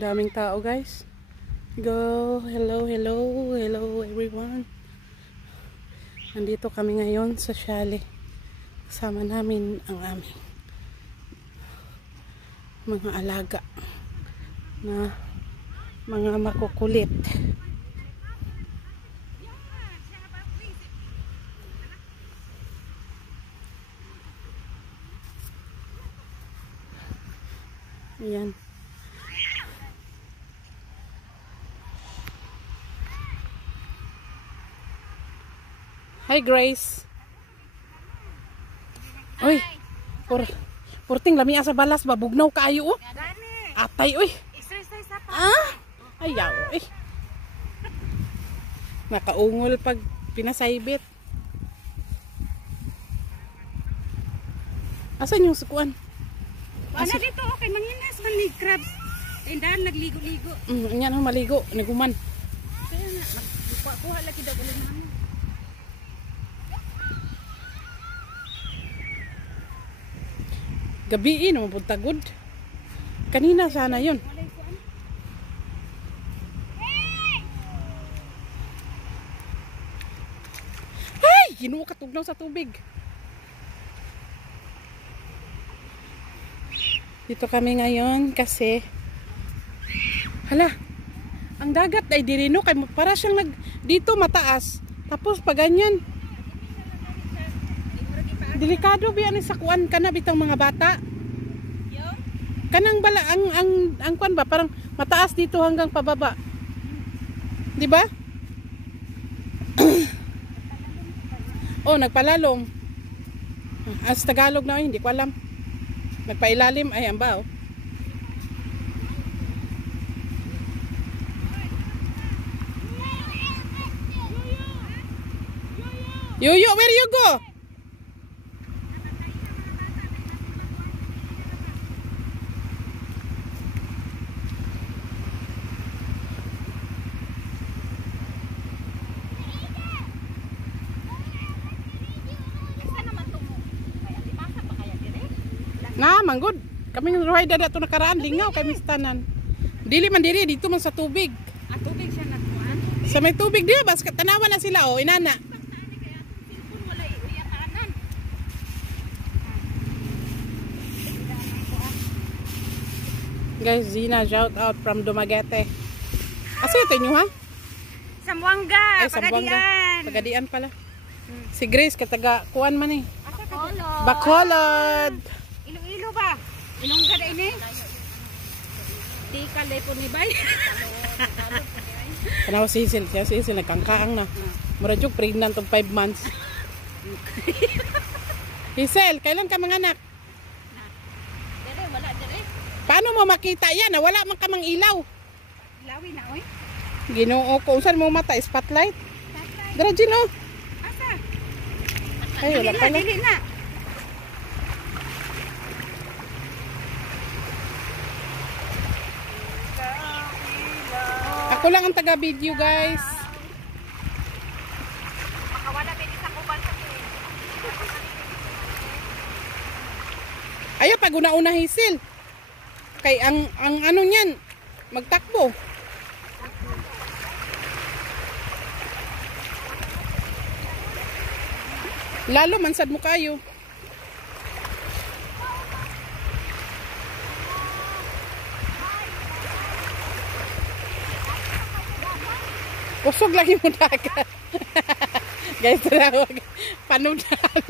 Ang daming tao, guys. Go, hello, hello, hello everyone. Nandito kami ngayon sa chalet. Kasama namin ang aming mga alaga na mga makukulit. Ayan. Hi Grace. Uy, porting lami sa balas ba bugnaw kaayo oh. Atay uy. Ah, ayaw uy. Nakaungol pag pinasaybit. Asan yung sukuan? Ano dito okay manginas man ni crabs. Tindahan nagligo-ligo. Yan ang maligo, naguman. Kaya na kuha lagi daw ulit naman. Gabi naman punta good. Kanina sana yun. Ay! Ginuo ka tugnaw sa tubig. Dito kami ngayon kasi hala, ang dagat ay dirino kay para siyang dito mataas. Tapos pag ganyan delikado biyan sa kuan kana bitang mga bata. Kanang bala ang kuan ba parang mataas dito hanggang pababa. Di ba? Oh, nagpalalong. As Tagalog na hindi ko alam. Nagpailalim ay amba oh. Yuyo, where you go? Na, manggod. Kaming ruhay dada to nakaraan lingaw kay mistanan. Dili man diri dito man sa tubig. Tubig siya na kuan. Sa may tubig di ba? Tanawa na sila oh, inana. Guys, Zina, shout out from Dumaguete. Asa ito nyo ha? Sambuanga, Pagadian. Pagadian pala. Si Grace, kataga kuan man eh. Bacolod. Bacolod. Iloilo ba? Ilong gada ini? Di ka lepo ni bay. Kanawa sisil, siya sisil, nagkangkaang na. Murad yung pregnant of 5 months. Hazel, kailan ka manganak? Dere, wala dere. Paano mo makita yan? Wala man ka mang ilaw. Ilawi na oy. Ginoo ko, saan mo mata? Spotlight? Dara, Gino. Asa? Ay, wala pala. Dili na. Ako lang ang taga-video, guys. Makawala din sa kuban sa Ayaw, pag una-una Hazel. Kay ang ano niyan, magtakbo. Lalo mansad mo kayo. Kusog lagi mo dagat. Guys, tawag. Panudan.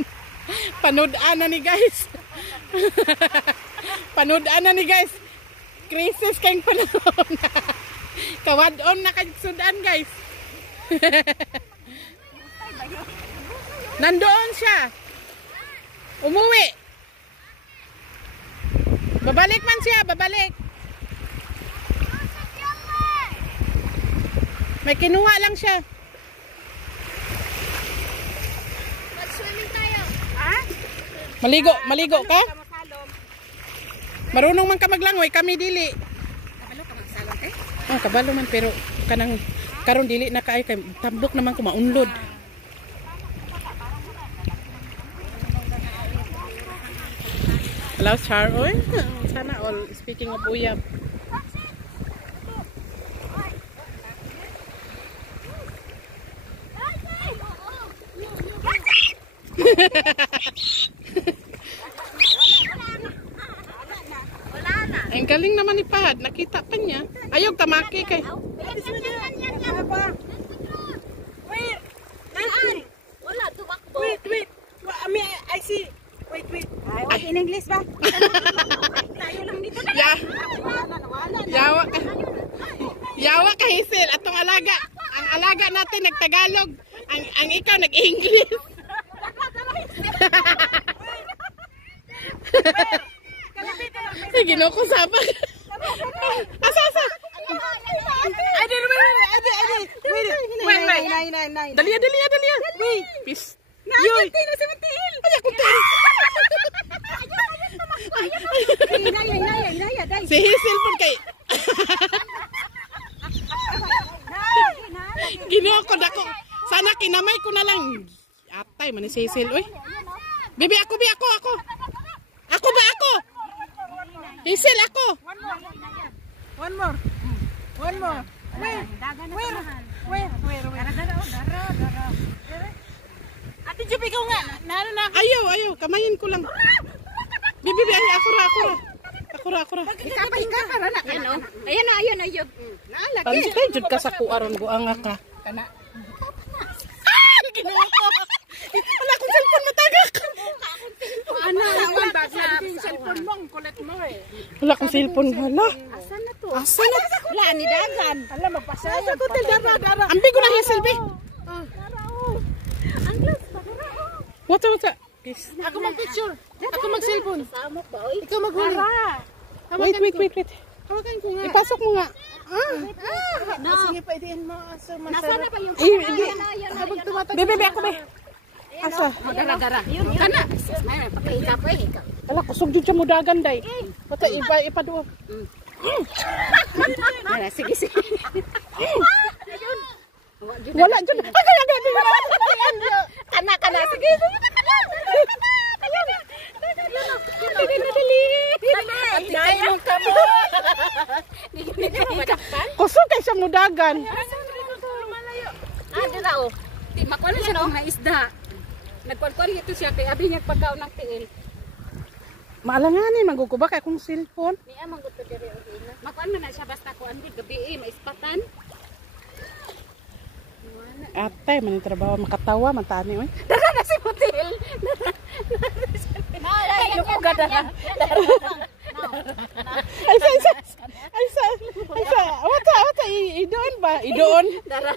Panudan na ni guys. Panudan na ni guys. Krisis kayong panahon. Kawad-on na kayong sudan guys. Nandoon siya. Umuwi. Babalik man siya, babalik. May kinuha lang siya. Mag-swimming tayo. Ha? Maligo ka? Marunong man ka maglangoy, kami dili. Kabalo ka magsalon eh? Ah, kabalo man pero kanang karon dili na kaay kay tambok naman ko maunlod. Hello, Char. Oy, sana all. Speaking of uyab. Wala na. Ang galing naman ni Pahad. Nakita pa niya. Ayaw tamaki kay. Wait. Nasaan? Wala, tumakbo. Wait. I mean, I see. Wait. Ay, what in English ba? Tayo lang dito. Yawa ka. Yawa ka, Hazel. Atong alaga. Ang alaga natin nagtagalog. Ang ikaw nag-English. Ginawa ko sabak. Asa. I did. Wait. Dalia. Wait. Peace. Yoy. Ay, ako tayo. Inaya, day. Si Hazel po kay. Ginawa ko dako. Sana kinamay ko na lang. Atay man ni Hazel, oy. Bibi ako. Ako ba ako? Hazel ako. One more. Where? Dara. Ate Jup, ikaw nga. Nano na. Ayaw. Kamayin ko lang. Bibi, ay, ako ra. Hika pa na. Ayun. Naalagi. Tansay jud ka sa kuaron buanga ka. Kana. Ginawa ko. Wala akong cellphone matagak. Ano? Cellphone mo. Ang kulit mo eh. Wala akong cellphone. Hala. Asan na to? Asa na? Wala ni dagan. Alam, magpasaya. Sa hotel, Dara. Ambi ko na Hazel, be. Ang glass pa dara. What's Peace. Ako mag-picture. Ako mag-cellphone. Samok ba oy? Ikaw maghuli. Wait. Hawakan ko nga. Ipasok mo nga. No. Sige, pwedeen mo. Nasaan na ba yung Habang tumatag. Be, ako be. Asa? Dara. Yun. Kana. May pagkaika pa eh. Wala, kusog jud siya mo dagan, day. Wata, ipaduwa. Sige. Wala jud. Kana. Sige. Dali mong kamo. Kusog kay siya mo dagan. Dira o. Di makuha siya ng mga isda. Nagkuhan ito siya kay abi niya pagkaon ng tiil. Maalanganin, maguguba kay akong cellphone. Ni amang gusto diri o ina. Makuha man na siya basta kuan gud gabi maispatan. Atay, man yung trabaho, makatawa, matani, oy. Dara na si hotel. Ay, ko gada. Ay sa, wata, idoon ba? Idoon? Dara.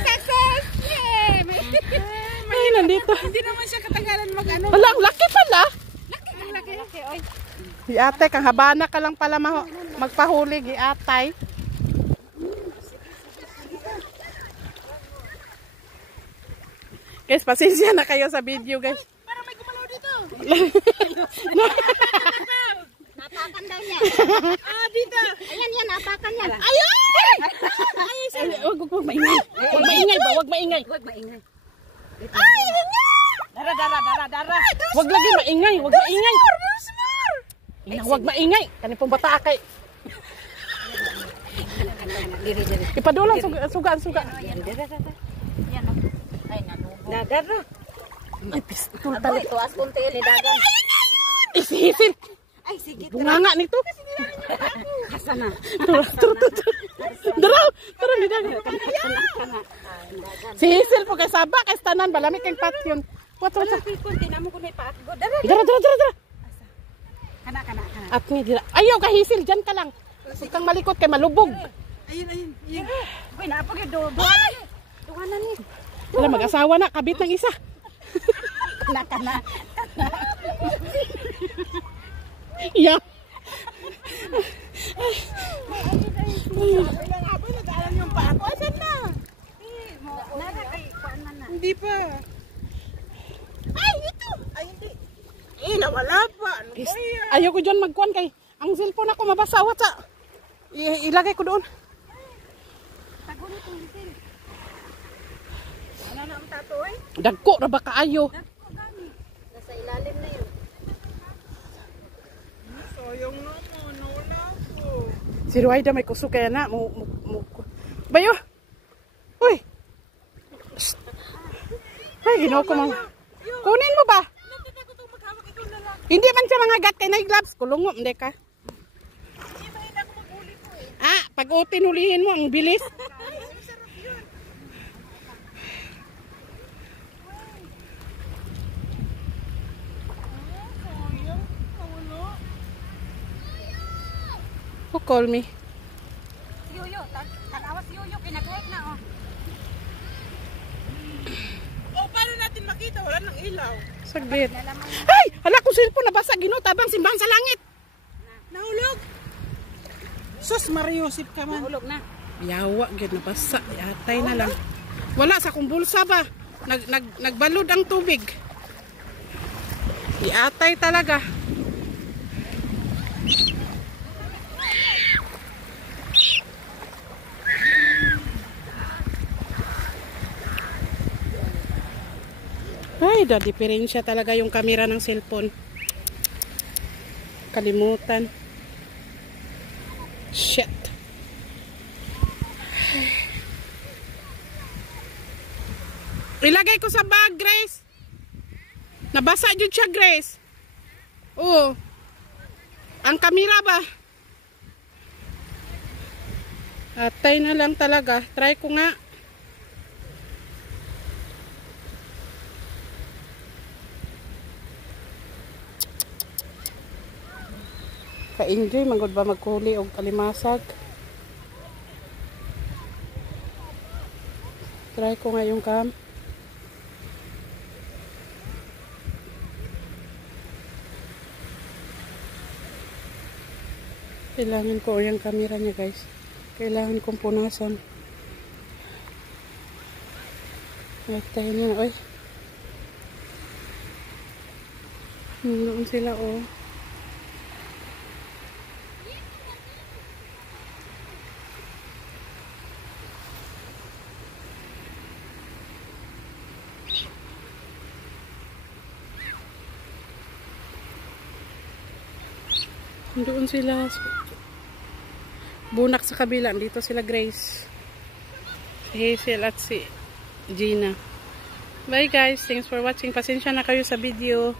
Success! Yay! Ay, nandito. Hindi naman siya katagalan mag-ano. Wala, ang laki pala. Laki, oy. Si ate, kang habana ka lang pala magpahuli, gi atay. Guys, pasensya na kayo sa video, guys. Para may gumalaw dito. Napakan daw niya. Dito. Ayan yan, napakan niya. Ayun! Huwag maingay. Huwag maingay. Dara. Huwag lagi maingay. Huwag maingay. Kani pong bata kay. Diri. Ipadulang suga. Yan o. Ay, nanubo. Dara. Ay, pistol Abo, tali. ito as kong tiil ni dagan. Isihisin. Ay, sige. Bunganga nito. Asa na? Tara, nidagan. Si Hazel po kay Saba, kay Stanan, balamik kang patyon. What? Kunti na mo kung may paakbo. Dara. Dara. Kana. At ni dira. Ayaw ka Hazel, dyan ka lang. Huwag kang malikot kay malubog. Ayun. Uy, napagay do. Duwanan ni. Wala, mag-asawa na, kabit ng isa. Kana. Yeah. Ilang aboy nag-aaral yung pa ako. Asan na? Nara kay kuan man na. Hindi pa. Ay, ito. Ay, hindi. Nawala pa. Ano ba yan? Ayaw ko dyan magkuhan kay ang cellphone ako mabasa. What's ilagay ko doon. Tagon itong litil. Ano na ang tato eh? Dagko, raba kaayo. Nasa ilalim na yun. Sayang naman. Nawala ko. Si Ruaida may kuso kaya na. Bayo. Uy. Shh. Ay, ginawa ko mga. Kunin mo ba? Hindi man siya mga gat kay gloves. Kulungo, hindi ka. Ah, pag tinulihin mo, ang bilis. Who call me? Yuyo, tanawas yuyo, kinag-work na oh. Oh, paano natin makita? Wala nang ilaw. Saglit. Ay! Hala ko cellphone nabasa ginoo tabang simbahan sa langit. Nahulog. Sus, Mariusip ka man. Nahulog na. Yawa gyud nabasa. Yatay na lang. Wala sa kong bulsa ba? Nagbalod ang tubig. Iatay talaga. Ay, diferensya talaga yung camera ng cellphone. Kalimutan. Shit. Ilagay ko sa bag, Grace. Nabasa yun siya, Grace. Oo. Ang camera ba? Atay na lang talaga. Try ko nga. Ka-enjoy magud ba magkuli og alimasag. Try ko nga yung cam. Kailangan ko yung camera niya, guys. Kailangan kong punasan. Tayo niya, oy. Doon sila, oh. Doon sila. Bunak sa kabila. Dito sila Grace. Si Hazel at si Gina. Bye guys. Thanks for watching. Pasensya na kayo sa video.